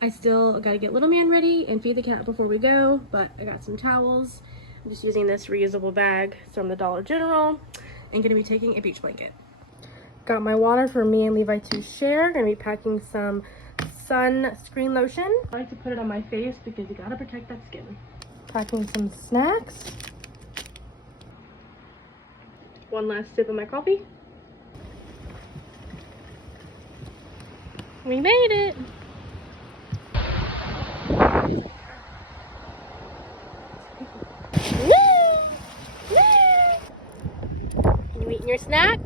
I still gotta get little man ready and feed the cat before we go, but I got some towels. I'm just using this reusable bag from the Dollar General and gonna be taking a beach blanket. Got my water for me and Levi to share. Gonna be packing some sunscreen lotion. I like to put it on my face because you gotta protect that skin. Packing some snacks. One last sip of my coffee. We made it. Woo! Woo! You eating your snack?